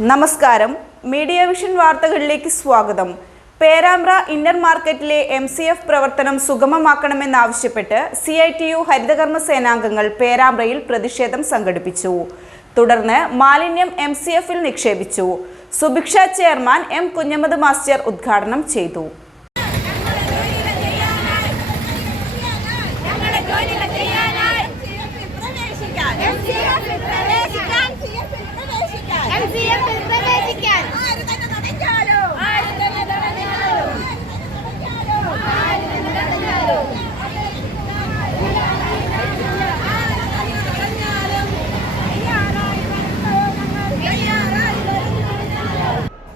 നമസ്കാരം, media vision വാർത്തകളിലേക്ക് സ്വാഗതം. പേരാമ്പ്ര ഇന്നർ മാർക്കറ്റിലെ MCF പ്രവർത്തനം സുഗമമാക്കണമെന്നാവശ്യപ്പെട്ട് CITU ഹരിതകർമ്മ സേനാംഗങ്ങൾ പേരാമ്പ്രയിൽ പ്രതിഷേധം സംഘടിപ്പിച്ചു. തുടർന്ന് മാലിന്യം MCFൽ നിക്ഷേപിച്ചു. Subhiksha chairman M. Kunhammad master ഉദ്ഘാടനം ചെയ്തു.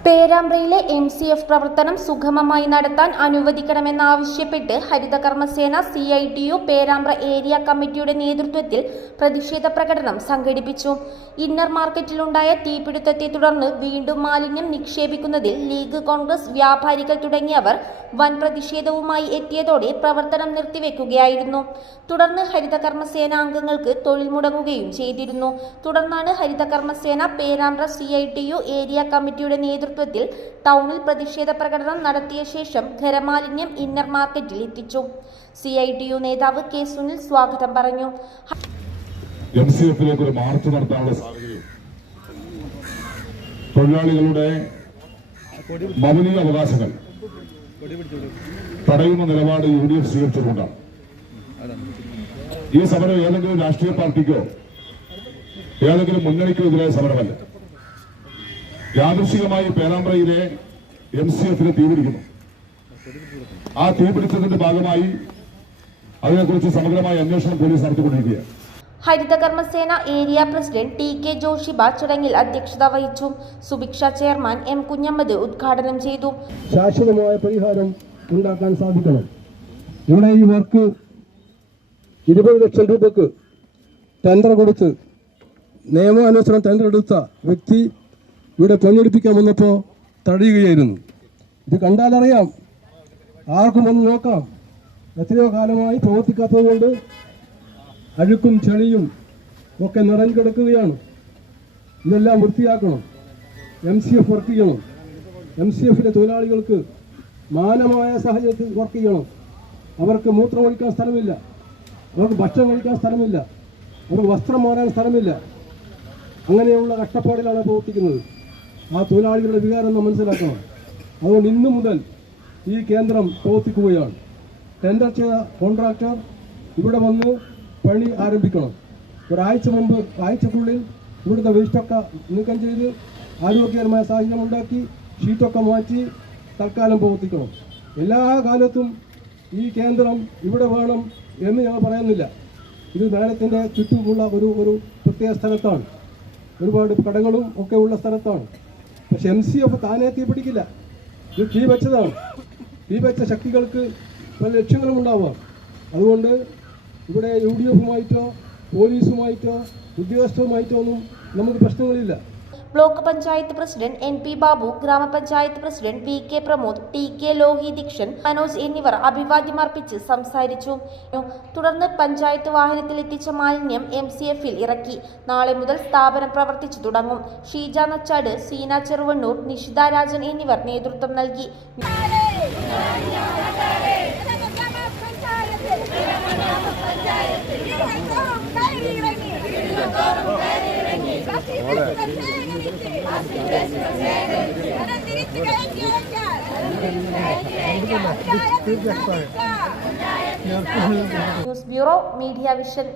പേരാമ്പ്രയിലെ MCF പ്രവർത്തനം സുഗമമായി നടത്താൻ അനുവദിക്കണമെന്നാവശ്യപ്പെട്ട് ഹരിതകർമ്മസേന CITU പേരാമ്പ്ര ഏരിയ കമ്മിറ്റിയുടെ നേതൃത്വത്തിൽ പ്രതിഷേധ പ്രകടനം സംഘടിപ്പിച്ചു. ഇന്നർ മാർക്കറ്റിലുണ്ടായ തീപിടുത്തത്തെ തുടർന്ന് വീണ്ടും മാലിന്യം നിക്ഷേപിക്കുന്നതിൽ ലീഗ്, കോൺഗ്രസ്, വ്യാപാരികൾ തുടങ്ങിയവർ വൻ പ്രതിഷേധവുമായി എത്തിയതോടെ പ്രവർത്തനം നിർത്തിവെക്കുകയായിരുന്നു. തുടർന്ന് ഹരിതകർമ്മസേന അംഗങ്ങൾക്ക് തൊഴിൽ മുടങ്ങുകയും ചെയ്തിരുന്നു. തുടർന്നാണ് ഹരിതകർമ്മസേന പേരാമ്പ്ര CITU ഏരിയ കമ്മിറ്റിയുടെ നേതൃത്വത്തിൽ ടൗണിൽ പ്രതിഷേധ പ്രകടനം നടത്തിയ ശേഷം ഖരമാലിന്യം ഇന്നർ മാർക്കറ്റിൽ എത്തിച്ചു. CITU നേതാവ് K. സുനിൽ സ്വാഗതം പറഞ്ഞു. MCFിലേക്ക് ഒരു മാർച്ച് നടത്താനുള്ള സാഹചര്യം തൊഴിലാളികളുടെ മൗലിക അവകാശങ്ങൾ തടയുന്ന നിലപാട് UDF സ്വീകരിച്ചുകൊണ്ടാണ്. ഈ സമരം ഏതെങ്കിലും രാഷ്ട്രീയ പാർട്ടിക്കോ ഏതെങ്കിലും മുന്നണിക്കോ എതിരായ സമരമല്ല. യാദൃശികമായി പേരാമ്പ്രയിലെ MCFന് തീപിടിക്കുന്നു. ആ തീപിടിച്ചതിന്റെ ഭാഗമായി അതിനെക്കുറിച്ച് സമഗ്രമായ അന്വേഷണം പോലീസ് നടത്തിക്കൊണ്ടിരിക്കുകയാണ്. ഹരിതകർമ്മസേന ഏരിയ പ്രസിഡന്റ് TK ജോഷിബ ചടങ്ങിൽ അധ്യക്ഷത വഹിച്ചു. Subhiksha chairman M. കുഞ്ഞമ്മദ് ഉദ്ഘാടനം ചെയ്തു. ശാശ്വതമായ പരിഹാരം ഉണ്ടാക്കാൻ സാധിക്കണം. ഇവിടെ ഈ വർക്ക് 20 ലക്ഷം രൂപക്ക് ടെൻഡർ കൊടുത്ത് നിയമാനുസരണം ടെൻഡർ എടുത്ത വ്യക്തി ഇവിടെ പണിയെടുപ്പിക്കാൻ വന്നപ്പോൾ തടയുകയായിരുന്നു. ഇത് കണ്ടാലറിയാം, ആർക്കും ഒന്ന് നോക്കാം. എത്രയോ കാലമായി പ്രവർത്തിക്കാത്തത് കൊണ്ട് അഴുക്കും ചെളിയും ഒക്കെ നിറഞ്ഞു കിടക്കുകയാണ്. ഇതെല്ലാം വൃത്തിയാക്കണം. MCF വർക്ക് ചെയ്യണം. MCFിലെ തൊഴിലാളികൾക്ക് മാനമായ സാഹചര്യത്തിൽ വർക്ക് ചെയ്യണം. അവർക്ക് മൂത്രം ഒഴിക്കാൻ സ്ഥലമില്ല, അവർക്ക് ഭക്ഷണം കഴിക്കാൻ സ്ഥലമില്ല, അവർക്ക് വസ്ത്രം മാറാൻ സ്ഥലമില്ല. അങ്ങനെയുള്ള കഷ്ടപ്പാടിലാണ് പ്രവർത്തിക്കുന്നത്. ആ തൊഴിലാളികളുടെ വികാരം നാം മനസ്സിലാക്കണം. അതുകൊണ്ട് ഇന്നു മുതൽ ഈ കേന്ദ്രം പ്രവർത്തിക്കുകയാണ്. ടെൻഡർ ചെയ്ത കോൺട്രാക്ടർ ഇവിടെ വന്ന് പണി ആരംഭിക്കണം. ആഴ്ചക്കുള്ളിൽ ഇവിടുത്തെ വേസ്റ്റൊക്കെ നീക്കം ചെയ്ത് ആരോഗ്യകരമായ സാഹചര്യം ഉണ്ടാക്കി ഷീറ്റൊക്കെ മാറ്റി തൽക്കാലം പ്രവർത്തിക്കണം. എല്ലാ കാലത്തും ഈ കേന്ദ്രം ഇവിടെ വേണം എന്ന് ഞങ്ങൾ പറയുന്നില്ല. ഇത് നഗരത്തിൻ്റെ ചുറ്റുമുള്ള ഒരു പ്രത്യേക സ്ഥലത്താണ്. ഒരുപാട് കടകളും ഒക്കെ ഉള്ള സ്ഥലത്താണ്. പക്ഷെ MCF താനേ തീ പിടിക്കില്ല. ഇത് തീ വെച്ചതാണ്. തീ വെച്ച ശക്തികൾക്ക് പല ലക്ഷ്യങ്ങളും ഉണ്ടാവാം. അതുകൊണ്ട് ഇവിടെ UDFുമായിട്ടോ പോലീസുമായിട്ടോ ഉദ്യോഗസ്ഥരുമായിട്ടോ ഒന്നും നമുക്ക് പ്രശ്നങ്ങളില്ല. Block panchayat president NP Babu, gram panchayat president VK Pramod, TK Lohi Deekshan, Manoj എന്നിവർ അഭിവാദ്യമർപ്പിച്ച് സംസാരിച്ചു. തുടർന്ന് പഞ്ചായത്ത് വാഹനത്തിൽ എത്തിച്ച മാലിന്യം MCFൽ ഇറക്കി. നാളെ മുതൽ സ്ഥാപനം പ്രവർത്തിച്ചു തുടങ്ങും. ഷീജ നച്ചാട്, സീന ചെറുവണ്ണൂർ, നിഷിത രാജൻ എന്നിവർ നേതൃത്വം നൽകി. News bureau, media vision.